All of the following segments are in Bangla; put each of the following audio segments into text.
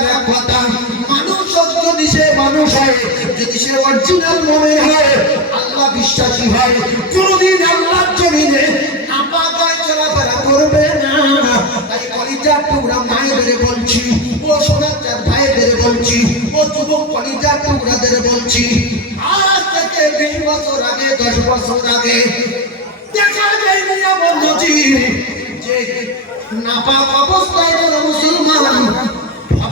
সব এক কথা মানুষ যদি সে মানুষ হয়। যদি সে অরিজিনাল মুমিন হয়, আল্লাহ বিশ্বাসী হয়। কোনদিন আল্লাহর জমিনে নাপাকায় চলাফেরা করবে না। তাই কলিজার টুকরা মায়েদের বলছি, ও সোনাচার ভাইদের বলছি, ও যুবক কলিজার টুকরাদের বলছি, আজ থেকে বিশ বছর আগে, দশ বছর আগে দেখা যায়নি এমন নজির যে নাপাক অবস্থায় মুসলমান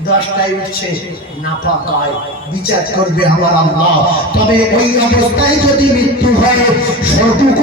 দশটায় উঠছে। নাপাক গায়ে বিচার করবে আমার আল্লাহ। তবে ওই অবস্থায় যদি মৃত্যু হয় শতুকুরের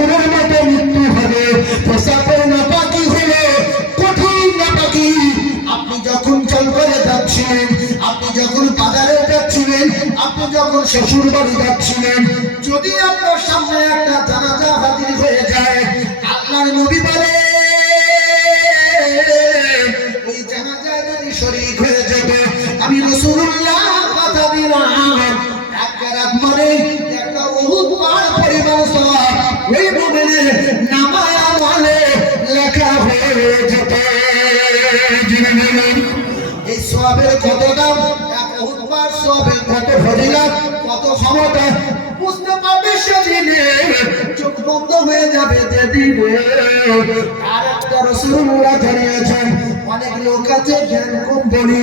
অনেক লোক আছে জ্ঞান কম বলি,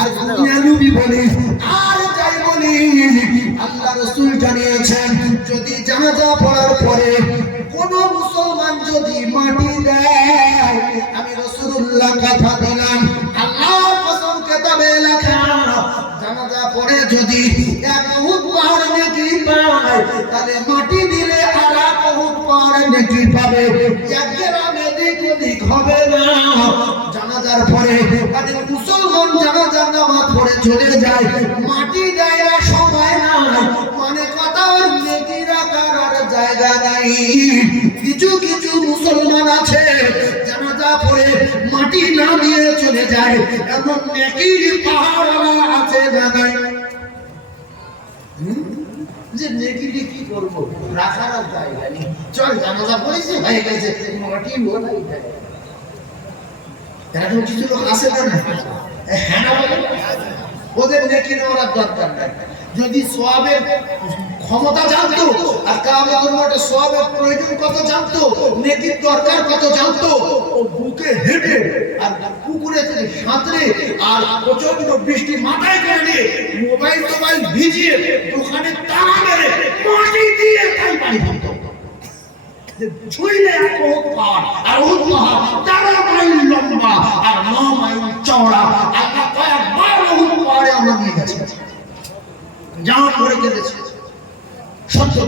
আর জ্ঞানুবি বলি, আর যাই বলি। আল্লাহ রসুল জানিয়েছেন, যদি জানাজা পড়ার পরে কোন মুসলমান যদি মাটি দেয় আমি রসুল্লাহ কথা দিলাম। আল্লাহ কসম কেতাবে লেখা, জানাজা পড়ে যদি এক উহুদ পাহাড় নেকি পায়, তাহলে মাটি দিলে আর এক উহুদ পাহাড় নেকি পাবে। এক গ্রামে দিক হবে না। জানাজার পরে তাদের মুসলমান জানাজার নামাজ পড়ে চলে যায়। মাটি দেয় সময় নাই। মানে জায়গা নাই। কিছু কিছু মুসলমান আছে জানাজা পড়ে মাটি না দিয়ে চলে যায়, এমন নেকির পাহাড় আছে না নাই। যে নেকি কি করব রাখার জায়গা নেই। চল, জানাজা পড়েছে, হয়ে গেছে, মাটি ওলাই দেয় এরকম কিছু লোক আছে না হ্যাঁ ওদের নেকি নেওয়ার দরকার নাই। যদি সোয়াবের ক্ষমতা জানতো। আর কামের মাঠে সোয়াবের প্রয়োজন কত জানতো নেকির দরকার কত জানতো। ও বুকে হেঁটে আর পুকুরে সাঁতরে আর প্রচণ্ড বৃষ্টি মাথায় করে নিয়ে মোবাইল টোবাইল ভিজিয়ে দোকানে তালা মেরে মাটি দিয়ে তাই ফেলতো যে ছুঁইলে এক পাহাড় আর পাহাড় তেরো মাইল লম্বা আর ন মাইল চওড়া আল্লাহ কয়েকবার বহুত পাহাড়ে আমরা নিয়ে গেছি জামা পরে কেঁদেছে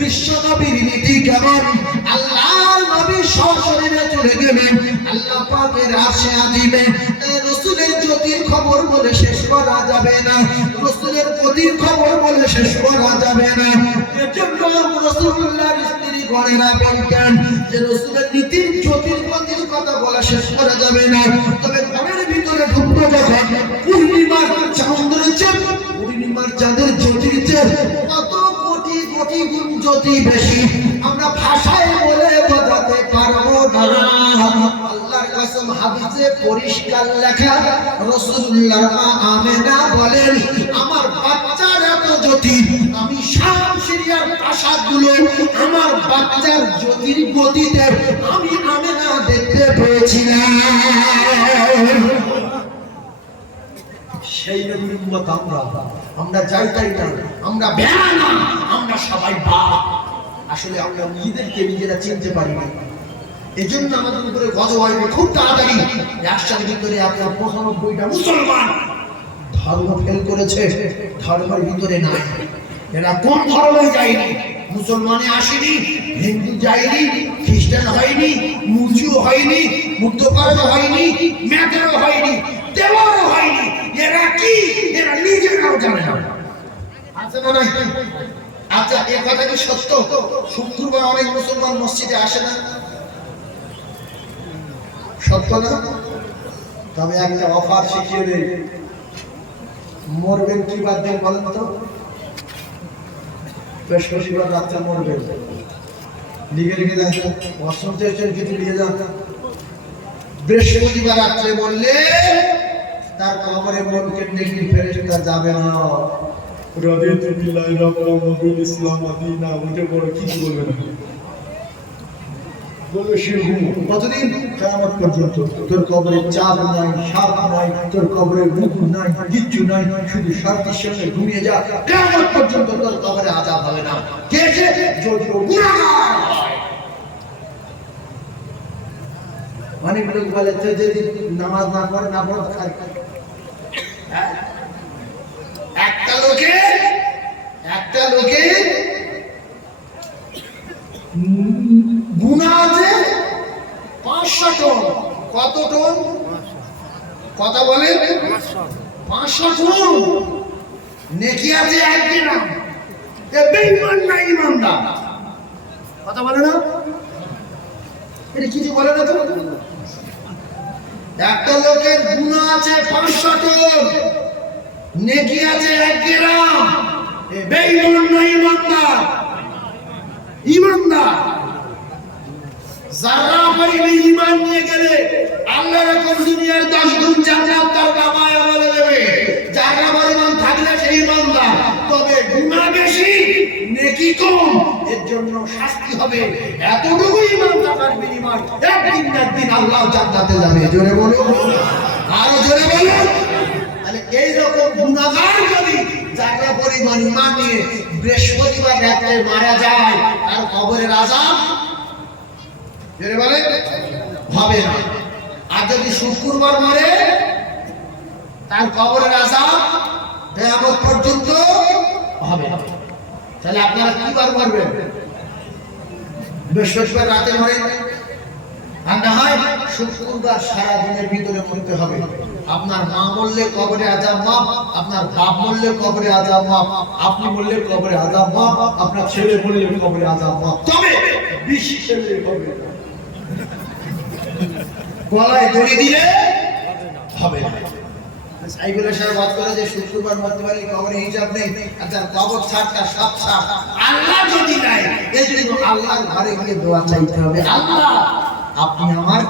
বিশ্ব নবীর নীতি কেমন? আল্লাহর নবী সশরীরে চলে গেলেন। আল্লাহ পাকের আশে আদিবে রসুলের জ্যোতির খবর বলে শেষ করা যাবে না। রসুলের গতির খবর বলে শেষ করা যাবে না। এজন্য রসুল্লাহর স্ত্রী গণেরা বলতেন যে রসুলের নীতির জ্যোতির গতির কথা বলা শেষ করা যাবে না। তবে প্রতিবেশী আমরা ভাষায় বলে বোঝাতে পারব না বলেন, আমার আমি আমার বাচ্চার জ্যোতির গতিতে আমি আমেনা দেখতে পেয়েছিলাম। সেই নবীর উম্মত আমরা আমরা যাই তাই না আমরা বেড়া আমরা সবাই বাপ। আসলে আমরা নিজেদেরকে নিজেরা চিনতে পারি না এই জন্য আমাদের উপরে গজব হয় খুব তাড়াতাড়ি। একসাথে ভিতরে আপনার পঁচানব্বইটা মুসলমান ধর্ম ফেল করেছে, ধর্মের ভিতরে নাই। এরা কোন ধর্মে যায়নি? মুসলমানে আসেনি, হিন্দু যায়নি, খ্রিস্টান হয়নি মুজিও হয়নি মুক্তকারও হয়নি ম্যাথেরও হয়নি দেওয়ারও হয়নি। এরা কি? এরা নিজেরাও জানে না। আছে না নাই আচ্ছা এ কথা কি সত্য? শুক্রবার অনেক মুসলমান মসজিদে আসে না? সত্য না? তবে একটা অফার শিখিয়ে দেই। মরবেন কি বাদ দেন বলেন তো? বৃহস্পতিবার রাত্রে মরবেন। লিখে লিখে অষ্টম চেয়েছেন কিছু লিখে যান। বৃহস্পতিবার রাত্রে মরলে তার কবরে মনকে নেগি ফেরেশতা যাবে না। ইসলাম দীনা উঠে পড়ে কিছু বলবে না? বলবে সে কতদিন? কিয়ামত পর্যন্ত। তোর কবরে চাপ নাই সাপ নাই তোর কবরে মুকুর নাই কিচ্ছু নাই শুধু শান্তির সঙ্গে ঘুমিয়ে যা। কিয়ামত পর্যন্ত তোর কবরে আজাব হবে না। কে অনেক লোক বলে যে যদি নামাজ না পড়ে না পড়ে খায়? একটা লোকে একটা লোকে গুণা আছে, পাঁচশো টন। কত টন? কথা বলেন। পাঁচশো টন। নেকি আছে এক গ্রাম এ বেঈমান না ইমানদার কথা বলে না? এটা কিছু বলে না তো? একটা লোকের গুণা আছে পাঁচশো টন নেকি আছে এক গ্রাম। ইমানদার। ইমানদার। যারা ঈমান নিয়ে গেলে আল্লাহ রাখুন দুনিয়ার দশ গুণ জান্নাত তার কামায় আমলে দেবে যারা পরিমাণ থাকলে সেই তবে গুনাহ বেশি, নেকি কম। এর জন্য শাস্তি হবে। এতটুকু ঈমান থাকার বিনিময় একদিন একদিন আল্লাহ জান্নাতে যাবে। জোরে বলো আরও জোরে বলো তাহলে এই রকম গুনাহগার যদি যারা পরিমাণ ঈমান নিয়ে বৃহস্পতিবার রাতে মারা যায়, তার কবরের আযাব জোরে বলে হবে না। আর যদি শুক্রবার মরে, তার কবরের আশা কেয়ামত পর্যন্ত হবে। তাহলে আপনারা কি বার করবেন বৃহস্পতিবার রাতে মরে আর হয় শুক্রবার সারা দিনের ভিতরে মরতে হবে। আপনার মা বললে কবরে আজাব মাপ আপনার বাপ বললে কবরে আজাব মাপ আপনি বললে কবরে আজাব মাপ আপনার ছেলে বললে কবরে আজাব মাপ তবে বিষ খেললে কবরে গলায় দড়ি দিলে হবে না। বাদ করে যে শুক্রবার হিসাব নেই, আর কবর ছাড়টা সব ছাড়। আল্লাহ যদি এই জন্য আল্লাহর ঘরে গিয়ে দোয়া চাইতে হবে। আল্লাহ, আপনি আমার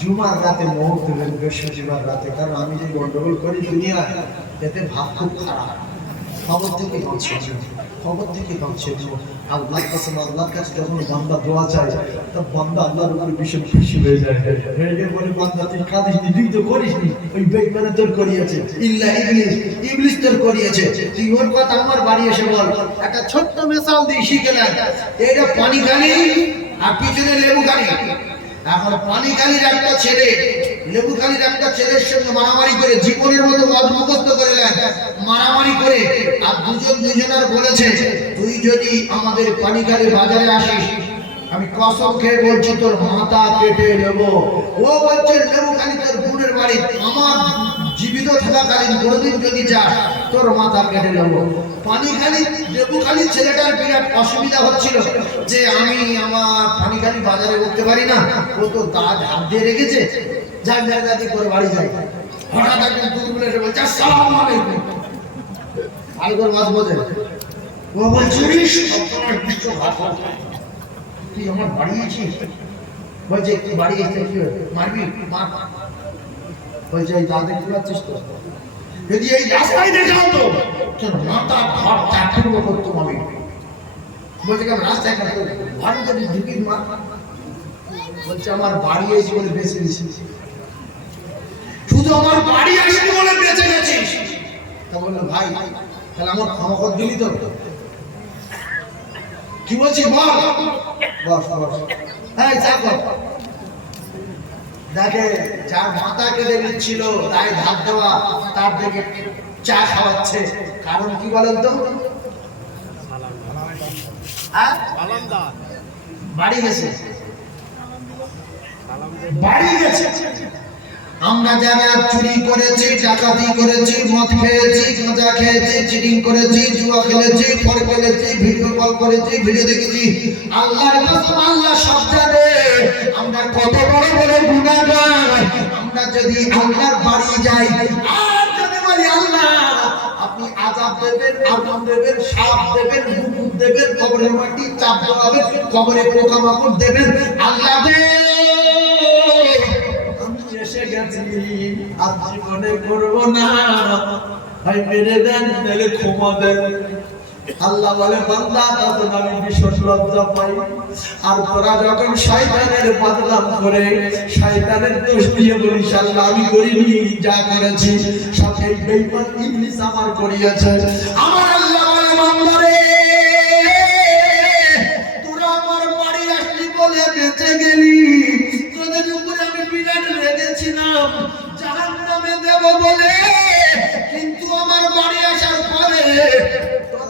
জুমার রাতে মোহর দেবেন, বৃহস্পতিবার রাতে। কারণ আমি যে গন্ডগোল করি দুনিয়ায়, এতে ভাব খুব খারাপ। খবর থেকে বাঁচছে খবর থেকে বাঁচছে আল্লাহর কাছে আল্লাহর কাছে যখন বান্দা দোয়া চায়, তা বান্দা আল্লাহর উপরে ভীষণ খুশি হয়ে যায়। হয়ে বলে, বান্দা, তুই কাঁদিস নি, তুই তো করিস নি ওই বেইমানে তোর করিয়েছে, ইল্লা ইবলিস ইবলিস তোর করিয়েছে। তুই ওর কথা আমার বাড়ি এসে বল। একটা ছোট্ট মেসাল দিয়ে শিখে নেন এইটা পানি খালি আর পিছনে লেবু খালি এখন পানি খালির একটা ছেলে লেবু খালির একটা ছেলের সঙ্গে মারামারি করে জীবনের মতো মদ মুখস্থ করে নেন মারামারি করে, আর দুজন দুজনের বলেছে, তুই যদি আমাদের পানিকালি বাজারে আসিস, আমি কসম খেয়ে বলছি, তোর মাথা কেটে নেব। ও বলছে লেবু খালি তোর বোনের বাড়ি, আমার জীবিত থাকাকালীন কোনোদিন যদি যাস তোর মাথা কেটে নেব। পানিখালি লেবুখালি ছেলেটার বিরাট অসুবিধা হচ্ছিল যে আমি আমার পানিখালি বাজারে উঠতে পারি না। ও তো দাঁত হাত দিয়ে রেখেছে। যাক যাক দাদি করে বাড়ি যাই। হঠাৎ একজন কুকুর এসে বলছে আসসালামু আলাইকুম মাছ বোঝে? ও বলছে তুই আমার বাড়িয়েছিস বলছে কি কি হয়েছে? মারবি? মার। বলছে এই দাদা দেখতে পাচ্ছিস তো। যদি এই রাস্তায় দেখাও তো, কেন মাথা ঘর চাকরি করতো আমি? বলছে কেন রাস্তায় কেন ভারী যদি ঢুকি মার বলছে, আমার বাড়ি এসে বলে বেঁচে গেছি শুধু আমার বাড়ি আসেনি বলে বেঁচে গেছিস তা বলল, ভাই, তাহলে আমার ক্ষমা করে দিলি তো। কি বলছিস বল? বস বস। হ্যাঁ চা কর দেখে যার মাথা কেটে নিচ্ছিল, তাই ধার দেওয়া তার দিকে চা খাওয়াচ্ছে। কারণ কি বলেন তো? হ্যাঁ? চুরি করেছি খেয়েছি খেয়েছি করেছি, জুয়া খেলেছি খেলেছি ভিডিও কল করেছি, ভিডিও দেখেছি আল্লাহ সব আমরা কত বড় বড় গুনাহগার আমরা যদি আল্লাহর বাড়ি যাই আপনি আজাব দেবেন দেবেন, সাপ দেবেন দেবেন, কবরের মাটি, চাপ কবরে পোকামাকড় দেবেন, আল্লাহ আমি এসে গেছি, আর জীবনে করব না। ভাই, মেরে দেন তাহলে ক্ষমা দেন। আল্লাহ বলে, বান্দা তখন আমি ভীষণ লজ্জা পাই। আর তোরা যখন শয়তানের বদনাম করে, শয়তানের দোষ দিয়ে বলিস আল্লাহ আমি করিনি যা করেছি সব এই বেঈমান ইবলিস আমার করিয়েছে। আমার আল্লাহ বলে, বান্দারে, তোরা আমার বাড়ি আসলি বলে বেঁচে গেলি। তোদের উপরে আমি বিরাট রেগেছিলাম জাহান নামে দেব বলে। কিন্তু আমার বাড়ি আসার পরে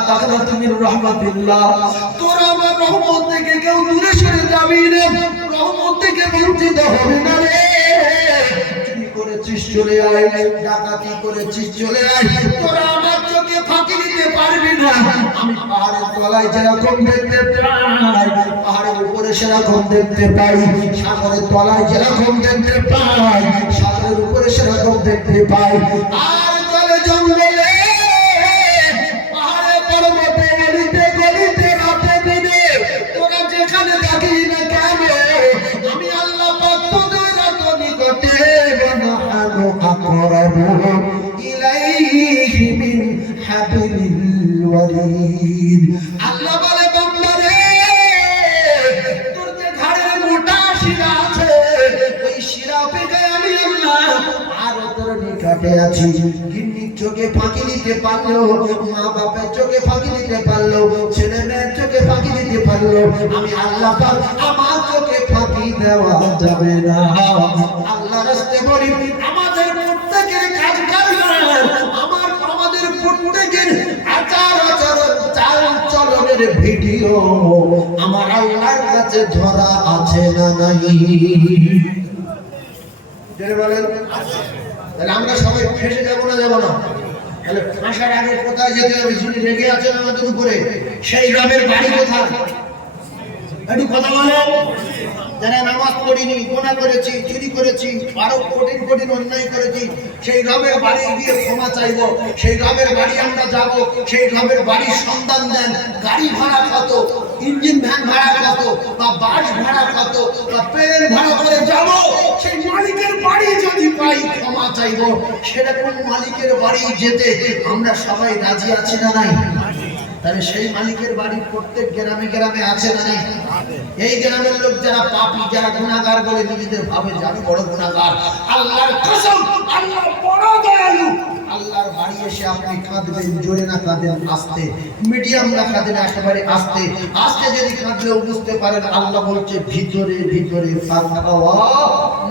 তোর আমার তুমি না তোরা আমার রহমত থেকে কেউ দূরে সরে যাবি না। রহমত থেকে বঞ্চিত হবে না রে। করেছিস, চলে আয়। ডাকাতি করেছিস, চলে আয়। তোরা আমার চোখে ফাঁকি দিতে পারবি না। আমি পাহাড়ের তলায় যেরকম দেখতে পাই, পাহাড়ের উপরে সেরকম দেখতে পাই, সাগরের তলায় যেরকম দেখতে পাই, সাগরের উপরে সেরকম দেখতে পাই। আর আল্লাহ চোখে ফাঁকি দিতে পারল মা বাপের চোখে ফাঁকি দিতে পারল ছেলে মেয়ের চোখে ফাঁকি দিতে পারল। আমি আল্লাহ আমার চোখে ফাঁকি দেওয়া যাবে না। আল্লাহ রাস্তে বলি চলনের ভিডিও আমার আল্লাহর কাছে ধরা আছে না নাই? বলেন। আমরা সবাই ফেসে যাব না যাব না? তাহলে ফাঁসার আগে কোথায় যেতে হবে? যিনি রেগে আছেন আমাদের উপরে, সেই রবের বাড়ি কোথায়? একটু কথা বলো। যারা নামাজ পড়িনি গোনা করেছি, চুরি করেছি, আরও কঠিন কঠিন অন্যায় করেছি, সেই রবের বাড়ি গিয়ে ক্ষমা চাইব, সেই রবের বাড়ি আমরা যাব, সেই রবের বাড়ির সন্ধান দেন, গাড়ি ভাড়া কত, ইঞ্জিন ভ্যান ভাড়া কত, বা বাস ভাড়া কত, বা প্লেন ভাড়া করে যাব, সেই মালিকের বাড়ি যদি পাই ক্ষমা চাইব, সেরকম মালিকের বাড়ি যেতে আমরা সবাই রাজি আছি না নাই? তাহলে সেই মালিকের বাড়ি প্রত্যেক গ্রামে গ্রামে আছে না নেই? এই গ্রামের লোক যারা পাপী, যারা গুণাগার বলে নিজেদের ভাবে যে আমি বড় গুণাগার আল্লাহর কসম আল্লাহ বড় দয়ালু। আল্লাহর বাড়ি এসে আপনি কাঁদবেন, জোরে না কাঁদেন, আস্তে। মিডিয়াম না কাঁদেন, একেবারে আস্তে। আস্তে যদি কাঁদলেও বুঝতে পারেন, আল্লাহ বলছে, ভিতরে ভিতরে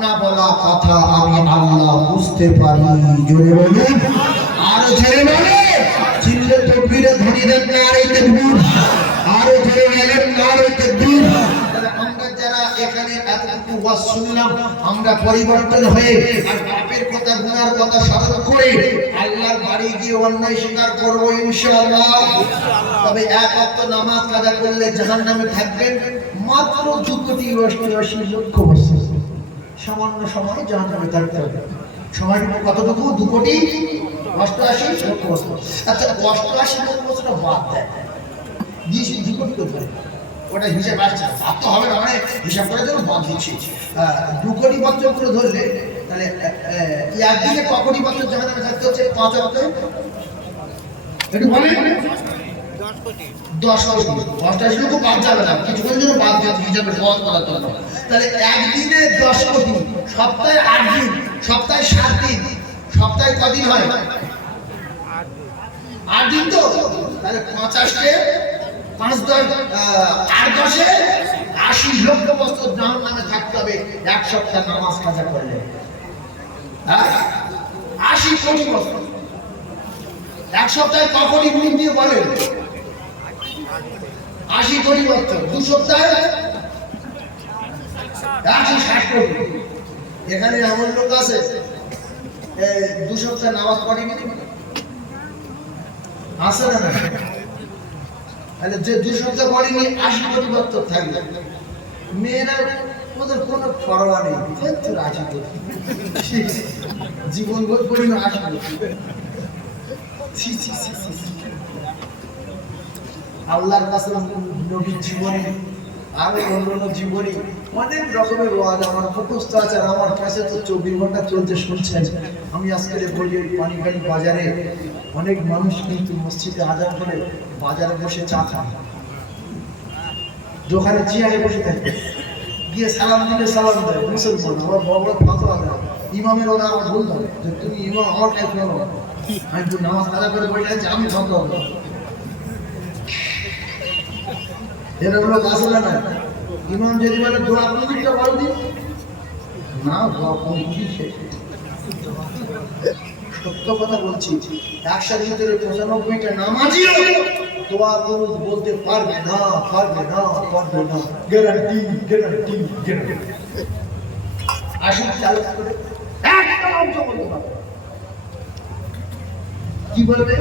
না বলা কথা আমি আল্লাহ বুঝতে পারি। জোরে বলুন। আরও জোরে বলে তকবীরে ধ্বনি দেন না আরে তকবীর আরও জোরে বলেন আমরা পরিবর্তন হয়ে কথা কথা স্মরণ করে আল্লাহর বাড়ি গিয়ে অন্যায় স্বীকার করব তবে এক নামাজ কাজা করলে থাকবেন মাত্র দু কোটি অষ্টআশি লক্ষ বছর সামান্য সময় জাহান্নামে থাকতে হবে সময়টুকু কতটুকু দু কোটি অষ্টআশি বছর। আচ্ছা অষ্টআশি বাদ দেয় দিয়েছি দু কোটি করতে ওটা হিসাব আসছে তো হবে না মানে হিসাব করে দেবো বাদ দিচ্ছি। দু কোটি করে ধরলে, তাহলে একদিনে ক কোটি জাহান্নামে থাকতে হচ্ছে একটু বলেন দশ লক্ষ বাদ যাবে না। কিছুক্ষণ জন্য বাদ যাবে হিসাবে সহজ করার জন্য। তাহলে একদিনে দশ কোটি, সপ্তাহে আট দিন, সপ্তাহে সাত দিন, সপ্তাহে কদিন হয়? আট দিন তো? তাহলে পঞ্চাশকে পাঁচ দশ আট দশে আশি লক্ষ বছর জাহান নামে থাকতে হবে, এক সপ্তাহ নামাজ কাজা করলে। হ্যাঁ? আশি কোটি বছর। এক সপ্তাহে ক কোটি গুণ দিয়ে বলেন? আশি কোটি বছর। দু সপ্তাহে? একশো ষাট কোটি। এখানে এমন লোক আছে দু সপ্তাহ নামাজ পড়েনি আছে না তাহলে যে আশি থাকবে, মেয়েরা ওদের কোনো পরোয়া নেই। আশি জীবন আশি। আল্লাহর কাছে নবীর আরও অন্যান্য জীবনী। অনেক রকমের ওয়াজ আমার আছে আর আমার কাছে তো চব্বিশ ঘণ্টা চলতে শুনছেন। আমি আজকে বলি ওই পানিকানি বাজারে অনেক মানুষ কিন্তু মসজিদে আজান করে বাজারে বসে চা খায়। দোকানে চেয়ারে বসে থাকে। গিয়ে সালাম দিলে সালাম দেয় মুসলমান আমার বড় বড় দেয় ইমামের ওরা আমার ভুল ধরে যে তুমি ইমাম, আমার কাছে শোনো আমি তো নামাজ কাজা করে বসে আছি, আমি ভদ্র হব। এরকম লোক আসলে না। ইমাম যদি বলে দোয়া কোন দিকটা বলো দিন না দোয়া কোন দিকে সত্য কথা বলছি, একসাথে ভিতরে পঁচানব্বইটা নামাজিও দোয়া করুন, বলতে পারবে না পারবে না পারবে না। গ্যারান্টি গ্যারান্টি গ্যারান্টি আসুন, চালু করে। একটা অংশ বলতে পারবে। কি বলবে?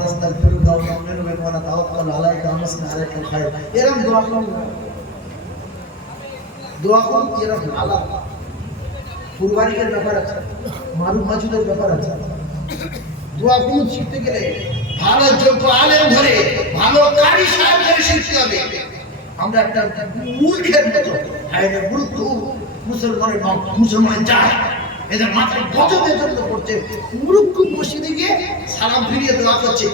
নাস্তাগফিরুকা ওয়া নু'মিনু বিকা ওয়া নাতাওয়াক্কালু আলাইকা ওয়া নাসনা আলাইকাল খায়র। এরকম দোয়া করুন। দোয়া করুন, এরকম আল্লাহ কুরবানির ব্যাপার আছে, মারুফ মাসুদের ব্যাপার আছে। দোয়া করুন শিখতে গেলে ভালো যোগ্য আলেম ধরে ভালো কারি সাহেব ধরে শিখতে হবে। আমরা একটা মূর্খের মতো মূর্খ, মুসলমানের মুসলমান যায়, এদের মাথায় গজবের জন্য করছে মুরুক্ষ মসজিদে গিয়ে সালাম ফিরিয়ে দেওয়া করছে।